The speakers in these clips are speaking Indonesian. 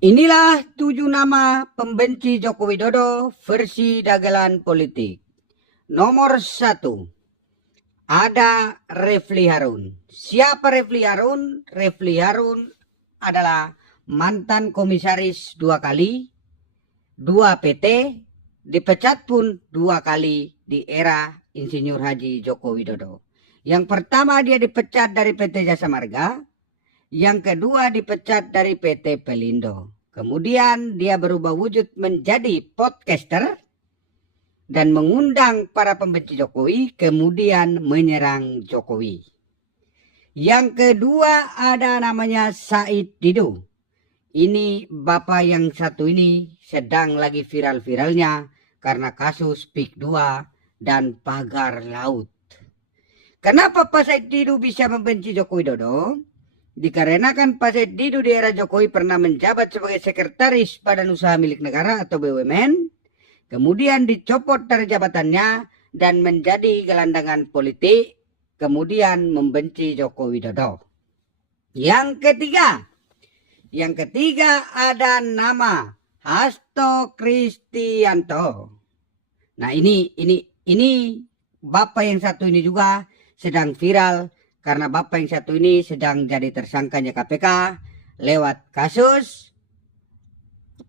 Inilah 7 nama pembenci Joko Widodo versi dagelan politik. Nomor 1, ada Refli Harun. Siapa Refli Harun? Refli Harun adalah mantan komisaris 2 kali, 2 PT, dipecat pun 2 kali di era Insinyur Haji Joko Widodo. Yang pertama dia dipecat dari PT Jasa Marga, yang kedua dipecat dari PT Pelindo. Kemudian dia berubah wujud menjadi podcaster dan mengundang para pembenci Jokowi, kemudian menyerang Jokowi. Yang kedua ada namanya Said Didu. Ini bapak yang satu ini sedang lagi viral-viralnya karena kasus PIK 2 dan pagar laut. Kenapa Pak Said Didu bisa membenci Joko Widodo? Dikarenakan Pak Said Didu di era Jokowi pernah menjabat sebagai sekretaris Badan Usaha Milik Negara atau BUMN, kemudian dicopot dari jabatannya dan menjadi gelandangan politik, kemudian membenci Joko Widodo. Yang ketiga ada nama Hasto Kristianto. Nah ini bapak yang satu ini juga sedang viral karena bapak yang satu ini sedang jadi tersangkanya KPK lewat kasus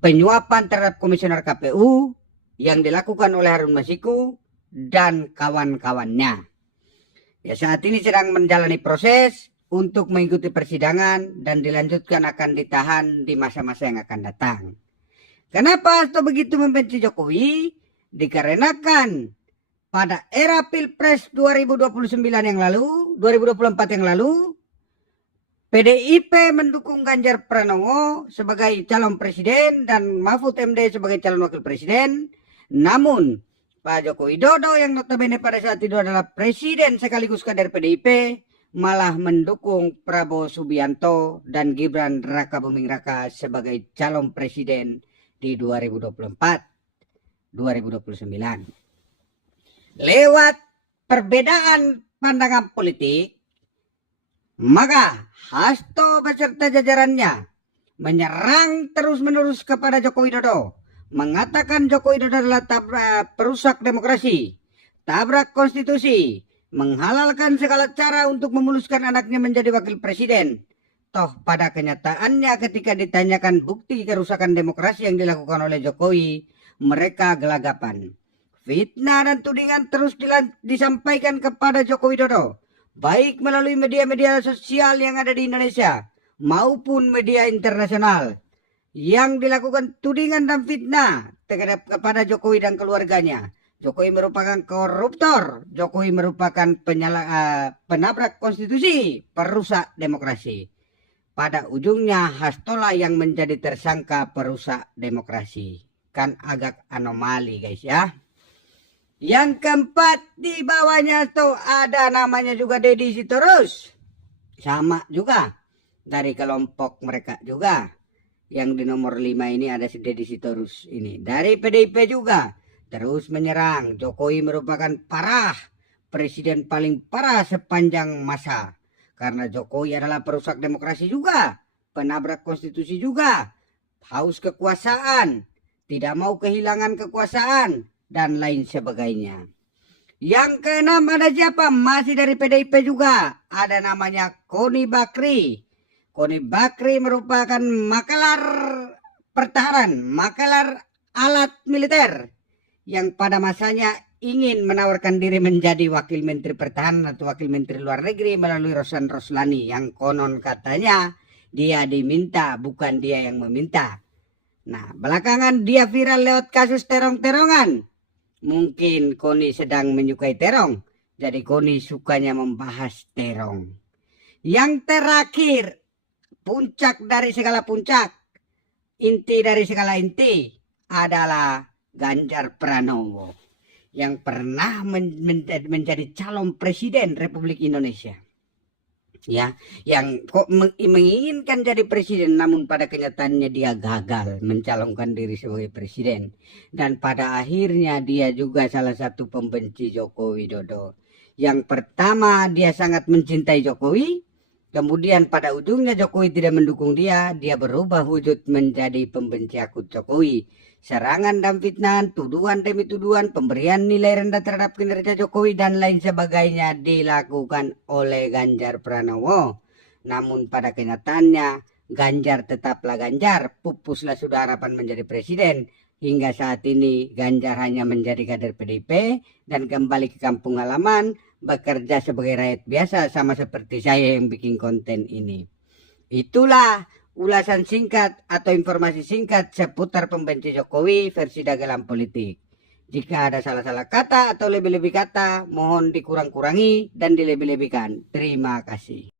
penyuapan terhadap komisioner KPU yang dilakukan oleh Harun Masiku dan kawan-kawannya. Ya, saat ini sedang menjalani proses untuk mengikuti persidangan dan dilanjutkan akan ditahan di masa-masa yang akan datang. Kenapa Hasto begitu membenci Jokowi? Dikarenakan pada era Pilpres 2029 yang lalu, 2024 yang lalu, PDIP mendukung Ganjar Pranowo sebagai calon presiden dan Mahfud MD sebagai calon wakil presiden. Namun, Pak Joko Widodo yang notabene pada saat itu adalah presiden sekaligus kader PDIP malah mendukung Prabowo Subianto dan Gibran Raka Buming Raka sebagai calon presiden di 2024, 2029. Lewat perbedaan pandangan politik, maka Hasto beserta jajarannya menyerang terus-menerus kepada Joko Widodo, mengatakan Joko Widodo adalah perusak demokrasi, tabrak konstitusi, menghalalkan segala cara untuk memuluskan anaknya menjadi wakil presiden. Toh pada kenyataannya ketika ditanyakan bukti kerusakan demokrasi yang dilakukan oleh Jokowi, mereka gelagapan. Fitnah dan tudingan terus disampaikan kepada Joko Widodo, baik melalui media-media sosial yang ada di Indonesia maupun media internasional, yang dilakukan tudingan dan fitnah terhadap kepada Jokowi dan keluarganya. Jokowi merupakan koruptor, Jokowi merupakan penabrak konstitusi, perusak demokrasi. Pada ujungnya Hastola yang menjadi tersangka perusak demokrasi. Kan agak anomali guys ya. Yang keempat di bawahnya tuh ada namanya juga Deddy Sitorus. Sama juga dari kelompok mereka juga. Yang di nomor 5 ini ada si Deddy Sitorus ini. Dari PDIP juga terus menyerang. Jokowi merupakan presiden paling parah sepanjang masa. Karena Jokowi adalah perusak demokrasi juga, penabrak konstitusi juga, haus kekuasaan, tidak mau kehilangan kekuasaan, dan lain sebagainya. Yang keenam ada siapa? Masih dari PDIP juga. Ada namanya Koni Bakri. Koni Bakri merupakan makelar pertahanan, makelar alat militer yang pada masanya ingin menawarkan diri menjadi wakil menteri pertahanan atau wakil menteri luar negeri melalui Rosan Roslani yang konon katanya dia diminta, bukan dia yang meminta. Nah, belakangan dia viral lewat kasus terong-terongan. Mungkin Koni sedang menyukai terong, jadi Koni sukanya membahas terong. Yang terakhir, puncak dari segala puncak, inti dari segala inti adalah Ganjar Pranowo yang pernah menjadi calon presiden Republik Indonesia. Ya, yang kok menginginkan jadi presiden namun pada kenyataannya dia gagal mencalonkan diri sebagai presiden, dan pada akhirnya dia juga salah satu pembenci Joko Widodo. Yang pertama dia sangat mencintai Jokowi, Kemudian pada ujungnya Jokowi tidak mendukung dia berubah wujud menjadi pembenci akut Jokowi. Serangan dan fitnah, tuduhan demi tuduhan, pemberian nilai rendah terhadap kinerja Jokowi dan lain sebagainya dilakukan oleh Ganjar Pranowo. Namun pada kenyataannya Ganjar tetaplah Ganjar, pupuslah sudah harapan menjadi presiden. Hingga saat ini Ganjar hanya menjadi kader PDIP dan kembali ke kampung halaman, bekerja sebagai rakyat biasa sama seperti saya yang bikin konten ini. Itulah ulasan singkat atau informasi singkat seputar pembenci Jokowi versi dagelan politik. Jika ada salah-salah kata atau lebih-lebih kata, mohon dikurang-kurangi dan dilebih-lebihkan. Terima kasih.